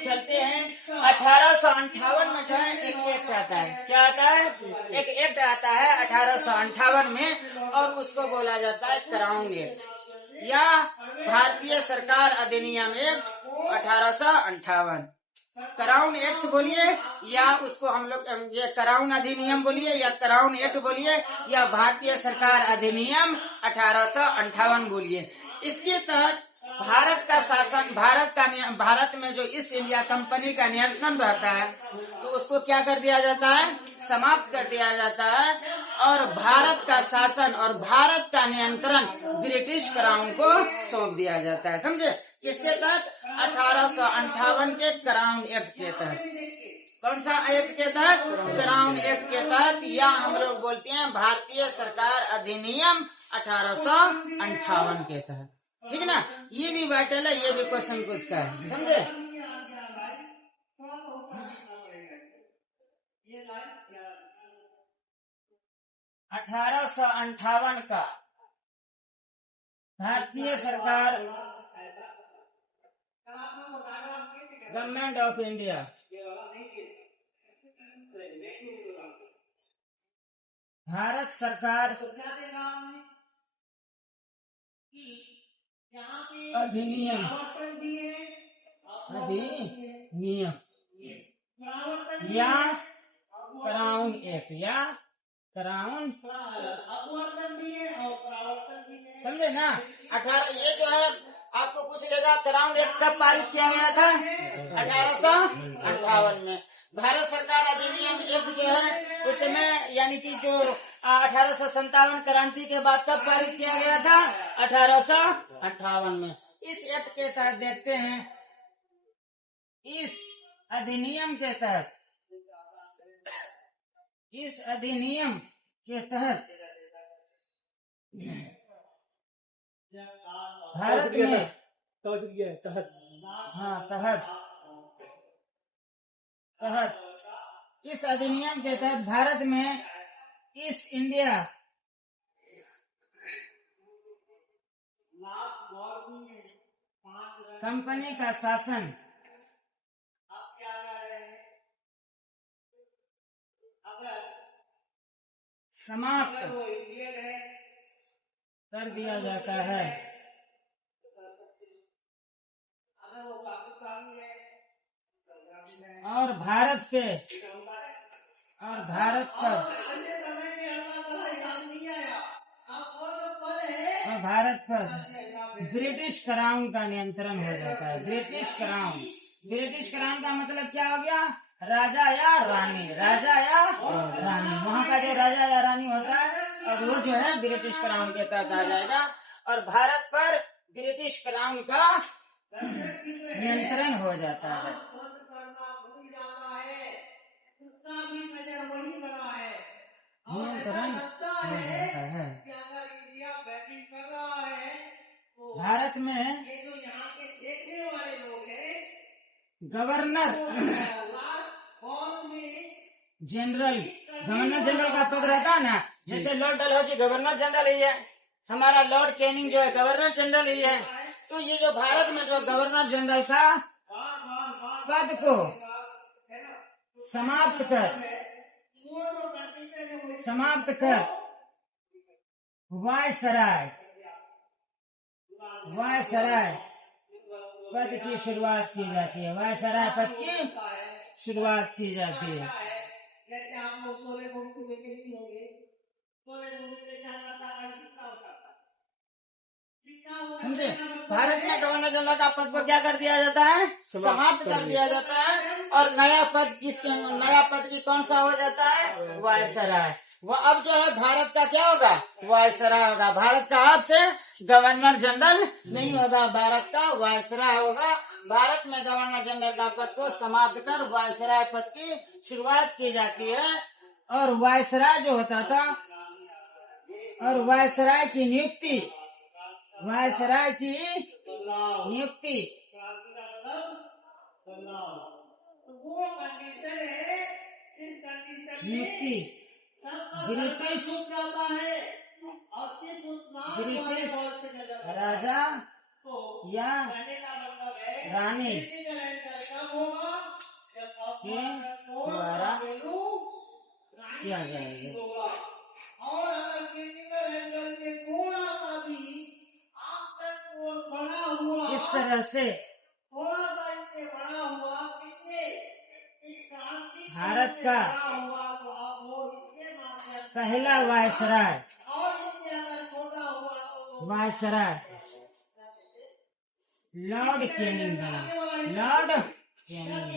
चलते हैं। 1858 में जो है एक एक्ट आता है। क्या आता है? एक एक्ट आता है 1858 में, और उसको बोला जाता है क्राउन एक्ट या भारतीय सरकार अधिनियम एक्ट 1858। क्राउन एक्ट बोलिए या उसको हम लोग ये क्राउन अधिनियम बोलिए या क्राउन एक्ट बोलिए या भारतीय सरकार अधिनियम 1858 बोलिए। इसके तहत भारत का शासन, भारत में जो ईस्ट इंडिया कंपनी का नियंत्रण रहता है, तो उसको क्या कर दिया जाता है? समाप्त कर दिया जाता है, और भारत का शासन और भारत का नियंत्रण ब्रिटिश क्राउन को सौंप दिया जाता है। समझे? किसके तहत? 1858 के क्राउन एक्ट के तहत। कौन सा एक्ट के तहत? क्राउन एक्ट के तहत, या हम लोग बोलते हैं भारतीय सरकार अधिनियम 1858 के तहत। ठीक है ना? ये भी वाइटल है, ये भी क्वेश्चन पूछता है। समझे? 1858 का भारतीय सरकार गवर्नमेंट ऑफ इंडिया भारत सरकार अधिनियम या क्राउन एक्ट या क्राउन, समझे ना? 18 ये जो है आपको पूछ लेगा क्राउन एक्ट कब पारित किया गया था? 1858 में। भारत सरकार अधिनियम एक्ट जो है उस समय यानी कि जो 1857 क्रांति के बाद कब पारित किया गया था? 1858 में। इस एक्ट के तहत देखते हैं, इस अधिनियम के तहत भारत में इस अधिनियम के तहत भारत में ईस्ट इंडिया कंपनी का शासन समाप्त कर दिया जाता है, और भारत पर ब्रिटिश क्राउन का नियंत्रण हो जाता है। ब्रिटिश क्राउन का मतलब क्या हो गया? राजा या रानी। वहाँ का जो राजा या रानी होता है, और वो जो है ब्रिटिश क्राउन के तहत आ जाएगा, और भारत पर ब्रिटिश क्राउन का नियंत्रण हो जाता है। भारत में गवर्नर जनरल का पद रहता है ना, जैसे लॉर्ड डलहौजी गवर्नर जनरल ही है, हमारा लॉर्ड कैनिंग जो है गवर्नर जनरल ही है। तो ये जो भारत में जो गवर्नर जनरल का पद को समाप्त कर वायसराय पद की शुरुआत की जाती है। वायसराय पद की शुरुआत की जाती है। समझे? भारत में गवर्नर जनरल का पद को क्या कर दिया जाता है? समाप्त कर दिया जाता है, और नया पद की कौन सा हो जाता है? वायसराय। वो अब जो है भारत का क्या होगा? वायसराय होगा। भारत का अब से गवर्नर जनरल नहीं होगा, भारत का वायसराय होगा। भारत में गवर्नर जनरल का पद को समाप्त कर वायसराय पद की शुरुआत की जाती है, और वायसराय जो होता था, और वायसराय की नियुक्ति ब्रिटिश राजा या रानी द्वारा किया जाएगा। और अगर क्रिटिकल एंगल में थोड़ा सा भी आप तक वो बना हुआ, इस तरह से थोड़ा सा इससे बना हुआ किससे, इस क्रांति भारत का हुआ तो आप वो इसके माध्यम पहला वायसराय और इससे अगर छोटा हुआ तो वायसराय लॉर्ड कैनिंग बना। लॉर्ड कैनिंग बना।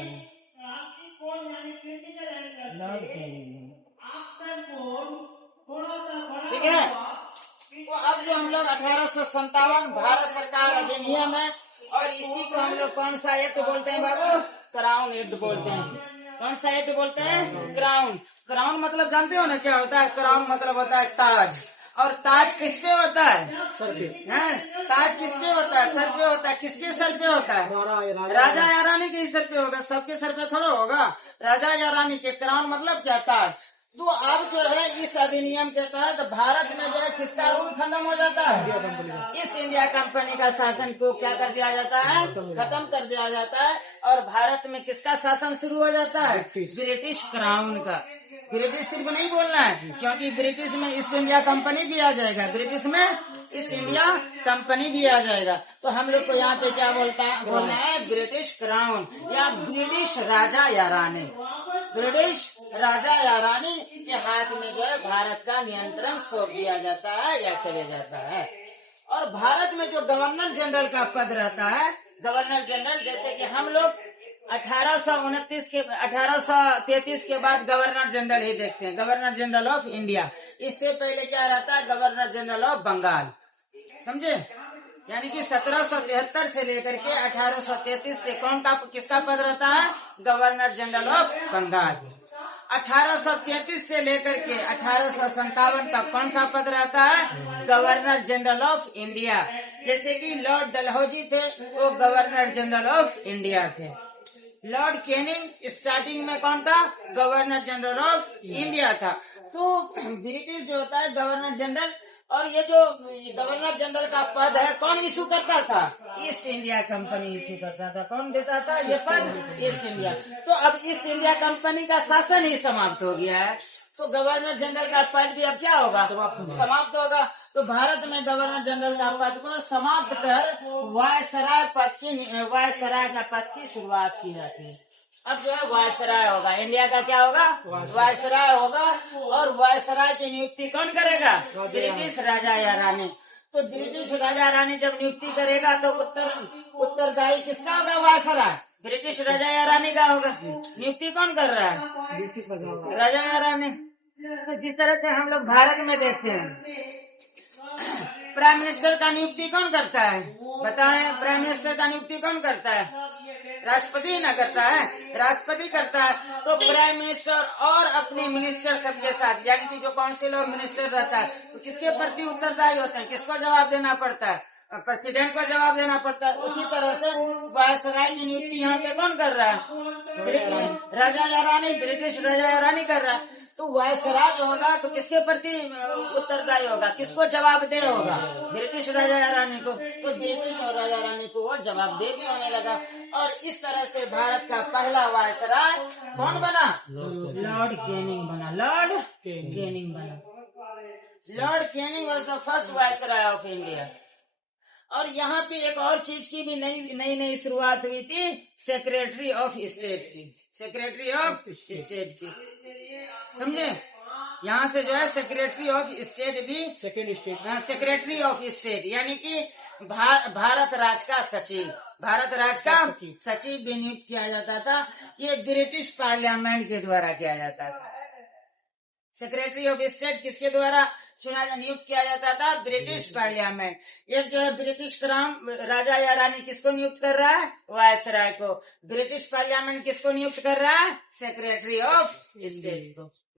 क्रांति कोण यानी क्रिटिकल एंगल लॉर्ड कैनिंग बना। आपका कोण थोड़ा सा बड़ा ठीक है। हुआ, तो अब जो हम लोग 1857 भारत सरकार अधिनियम है, और इसी को हम लोग कौन सा एक्ट बोलते हैं बाबू? क्राउन एक्ट बोलते हैं। कौन सा एक्ट बोलते हैं? क्राउन। क्राउन मतलब जानते हो ना क्या होता है? क्राउन मतलब होता है ताज। और ताज किस पे होता है? सर पे। ताज किस पे होता है? सर पे होता है। किसके सर पे होता है? राजा या रानी के ही सर पे होगा, सबके सर पे थोड़ा होगा। राजा या रानी के। क्राउन मतलब क्या? ताज। तो अब जो है इस अधिनियम के तहत भारत में जो है किसका रूल खत्म हो जाता है? इस इंडिया कंपनी का शासन को क्या कर दिया जाता है? खत्म कर दिया जाता है। और भारत में किसका शासन शुरू हो जाता है? ब्रिटिश क्राउन का। ब्रिटिश सिर्फ नहीं बोलना है, क्योंकि ब्रिटिश में ईस्ट इंडिया कंपनी भी आ जाएगा। ब्रिटिश में ईस्ट इंडिया कंपनी भी आ जाएगा। तो हम लोग को यहाँ पे क्या बोलना है? ब्रिटिश क्राउन या ब्रिटिश राजा या रानी। ब्रिटिश राजा या रानी के हाथ में जो है भारत का नियंत्रण सौंप दिया जाता है या चले जाता है। और भारत में जो गवर्नर जनरल का पद रहता है, गवर्नर जनरल, जैसे कि हम लोग 1833 के बाद गवर्नर जनरल ही देखते हैं, गवर्नर जनरल ऑफ इंडिया। इससे पहले क्या रहता है? Governor general of Bengal. समझे? यानी कि 1773 से लेकर के 1833 से किसका पद रहता है? Governor general of Bengal. 1833 से लेकर के 1857 तक कौन सा पद रहता है? Governor general of India. जैसे कि लॉर्ड डलहौजी थे, वो गवर्नर जनरल ऑफ इंडिया थे। लॉर्ड कैनिंग स्टार्टिंग में कौन था? गवर्नर जनरल ऑफ इंडिया था। तो ब्रिटिश जो होता है गवर्नर जनरल, और ये जो गवर्नर जनरल का पद है कौन इशू करता था? ईस्ट इंडिया कंपनी इशू करता था। कौन देता था ये पद? East India. तो अब ईस्ट इंडिया कंपनी का शासन ही समाप्त हो गया है, तो गवर्नर जनरल का पद भी अब क्या होगा? समाप्त होगा। तो भारत में गवर्नर जनरल का पद को समाप्त कर वायसराय का पद की शुरुआत की जाती है। अब जो है वायसराय होगा, इंडिया का क्या होगा? वायसराय होगा। और वायसराय की नियुक्ति कौन करेगा? ब्रिटिश राजा या रानी। तो ब्रिटिश राजा रानी जब नियुक्ति करेगा तो उत्तरदायी किसका होगा? वायसराय। ब्रिटिश राजा या रानी का होगा। नियुक्ति कौन कर रहा है? राजा या रानी। तो जिस तरह से हम लोग भारत में देखते हैं, प्राइम मिनिस्टर का नियुक्ति कौन करता है? बताएं, प्राइम मिनिस्टर का नियुक्ति कौन करता है? राष्ट्रपति ना करता है? राष्ट्रपति करता है। तो प्राइम मिनिस्टर और अपने मिनिस्टर सबके साथ, यानी कि जो काउंसिल ऑफ मिनिस्टर रहता है, तो किसके प्रति उत्तरदायी होते हैं? किसको जवाब देना पड़ता है? प्रेसिडेंट को जवाब देना पड़ता है। उसी तरह से वायसराय की नियुक्ति यहाँ पे कौन कर रहा है? राजा या रानी। ब्रिटिश राजा या रानी कर रहा है। तो वायसराय जो होगा तो किसके प्रति उत्तरदायी होगा? किसको जवाब दे होगा? ब्रिटिश राजा या रानी को। तो ब्रिटिश और राजा रानी को वो जवाब दे भी होने लगा। और इस तरह से भारत का पहला वायसराय कौन बना? लॉर्ड कैनिंग बना। लॉर्ड कैनिंग बना। Lord Canning was the first viceroy of India. और यहाँ पे एक और चीज की भी नई शुरुआत हुई थी, सेक्रेटरी ऑफ स्टेट की। सेक्रेटरी ऑफ स्टेट की, समझे? यहाँ से जो है सेक्रेटरी ऑफ स्टेट भी, सेक्रेटरी ऑफ स्टेट यानी कि भारत राज का सचिव, भारत राज का सचिव भी नियुक्त किया जाता था। ये ब्रिटिश पार्लियामेंट के द्वारा किया जाता था। सेक्रेटरी ऑफ स्टेट किसके द्वारा नियुक्त किया जाता था? British parliament. एक जो है ब्रिटिश क्राउन राजा या रानी किसको नियुक्त कर रहा है? वायसराय को। ब्रिटिश पार्लियामेंट किसको नियुक्त कर रहा है? सेक्रेटरी ऑफ स्टेट को।